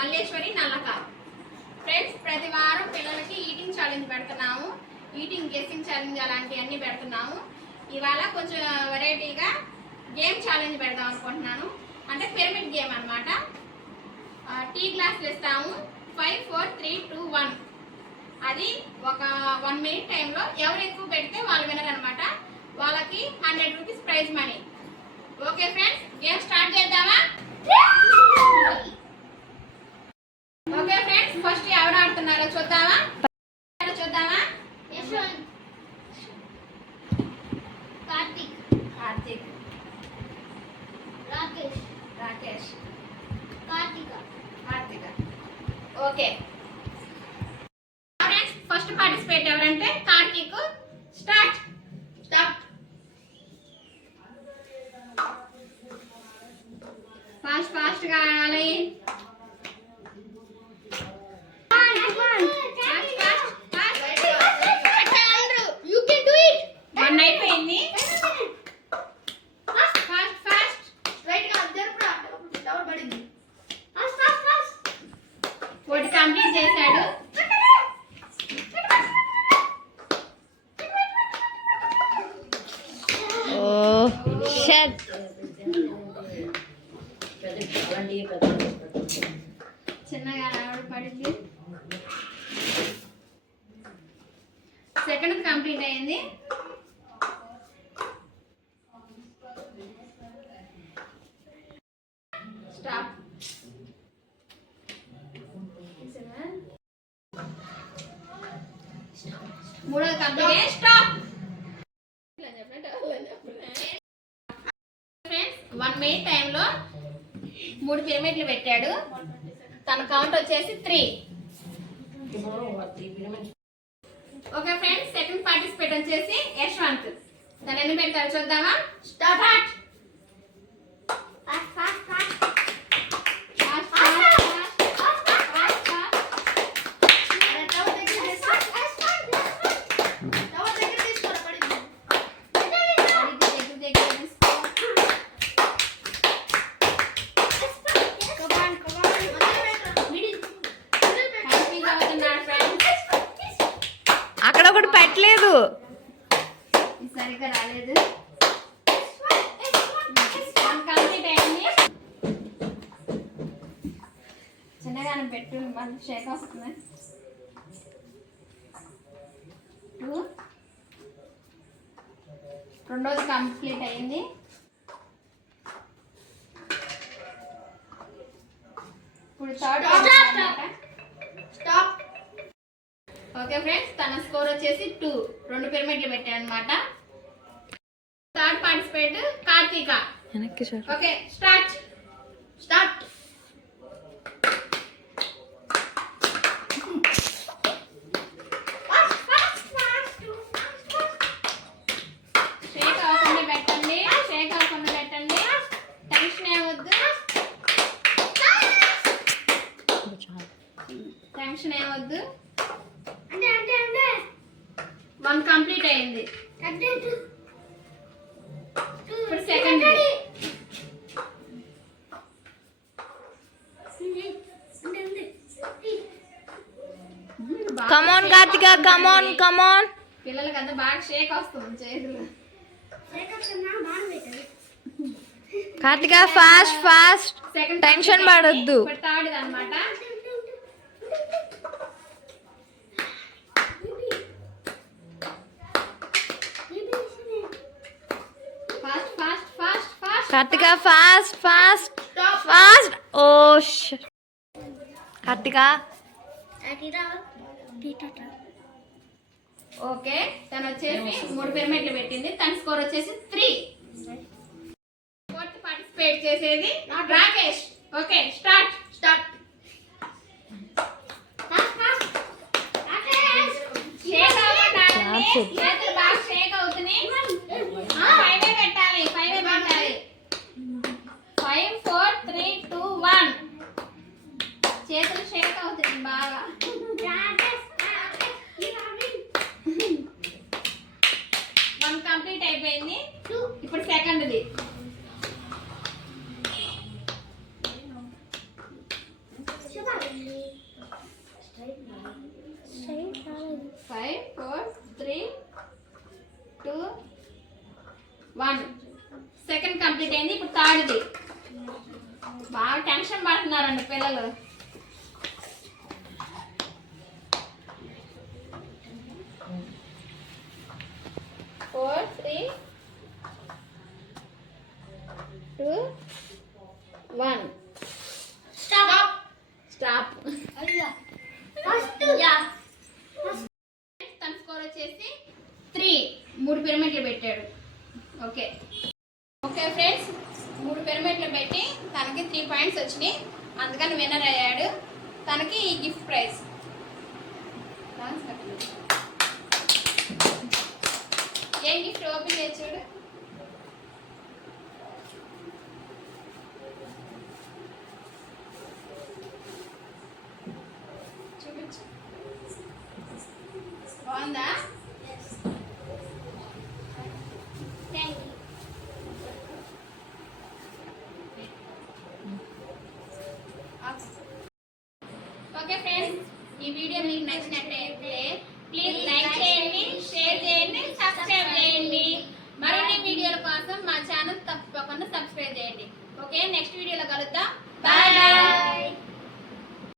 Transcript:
Malleswari నల్లక friends ప్రతి వారం పిల్లలకి ఈటింగ్ ఛాలెంజ్ పెడుతున్నాము. ఈటింగ్ గెస్సింగ్ ఛాలెంజ్ అలాంటివన్నీ పెడుతున్నాము. ఇవాళ కొంచెం వెరైటీగా గేమ్ ఛాలెంజ్ పెడదాం అనుకుంటున్నాను. అంటే పిరమిడ్ గేమ్ అనమాట టీ గ్లాసులు ఇస్తాము. Five four three two one అది ఒక వన్ మినిట్ టైంలో ఎవరు ఎక్కువ పెడితే వాళ్ళు వినరు అనమాట వాళ్ళకి hundred rupees prize money okay friends game start చేద్దామా ఓకే ఫ్రెండ్స్ ఫస్ట్ ఎవరు ఆడుతున్నారో చూద్దామా ఎవరో చూద్దామా Yashwant Karthik Karthik Rakesh Rakesh Karthika Karthika okay. First participate ఎవరంటే కార్తీక్. స్టార్ట్ స్టార్ట్ ఫాస్ట్ ఫాస్ట్గా ఆడాలి fast fast fast you can do it one అయిపోయింది ఫాస్ట్ ఫాస్ట్ రైట్గా జరుపు డౌన్ పడింది ఫాస్ట్ ఫాస్ట్ ఫాస్ట్ ఒకటి కంప్లీట్ చేశాడు Oh, shit. చిన్నగా పడింది. సెకండ్ కంప్లీట్ అయింది. స్టాప్. మూడోది complete. Stop friends one minute టైంలో మూడు పిరమిడ్లు పెట్టాడు. తన కౌంట్ వచ్చేసి three okay friends second participate వచ్చేసి యశ్వంత్. తను ఎన్ని పెడతాడు చూద్దామా? స్టార్ట్ ఫాస్ట్ సరిగ్గా రాలేదు. చిన్నగానే పెట్టు మళ్ళీ షేక్ వస్తుంది రెండోది కంప్లీట్ అయింది. ఇప్పుడు థర్డ్ ఓకే ఫ్రెండ్స్ తన స్కోర్ వచ్చేసి టూ. రెండు పిరమిడ్లు పెట్టాడు అనమాట థర్డ్ పార్టిసిపేట్ కార్తీక వెనక్కి సార్. ఓకే స్టార్ట్ స్టార్ట్ ఏమొద్దు టెన్షన్ ఏమొద్దు అంటే అంటే అంటే. వన్ కంప్లీట్ అయింది. అంటే కమాన్ కార్తిక కమాన్ కమాన్ పిల్లలకి అంతా బాగా షేక్ వస్తుంది చేతులు. కార్తిక ఫాస్ట్ ఫాస్ట్ టెన్షన్ పడొద్దు. ఇప్పుడు థర్డ్ అనమాట fast fast fast fast Karthika fast fast fast ఓ కార్తిక ఓకే తను వచ్చేసి మూడు పిరమిడ్లు పెట్టింది. తన స్కోర్ వచ్చేసి త్రీ ఫోర్త్ పార్టిసిపేట్ చేసేది Rakesh. Okay start. Start. Shake అవుతున్నాయి ఫైవ్ పెట్టాలి ఫైవ్ పెట్టాలి five four three two one చేతులు షేక్ అవుతున్నాయి బాగా వన్ కంప్లీట్ అయిపోయింది. ఇప్పుడు సెకండ్ది five four three two one second complete అయింది. ఇప్పుడు థర్డ్ది బాగా టెన్షన్ పడుతున్నారండి పిల్లలు four three two one stop stop first yeah తన స్కోర్ వచ్చేసి త్రీ మూడు పిరమిడ్లు పెట్టాడు ఓకే ఓకే ఫ్రెండ్స్ మూడు పిరమిడ్లు పెట్టి తనకి త్రీ పాయింట్స్ వచ్చినాయి. అందుకని విన్నర్ అయ్యాడు. తనకి ఈ గిఫ్ట్ ప్రైజ్ ఏం గిఫ్ట్ ఓపెన్ చేసి చూడు. ఈ వీడియో మీకు నచ్చినట్టే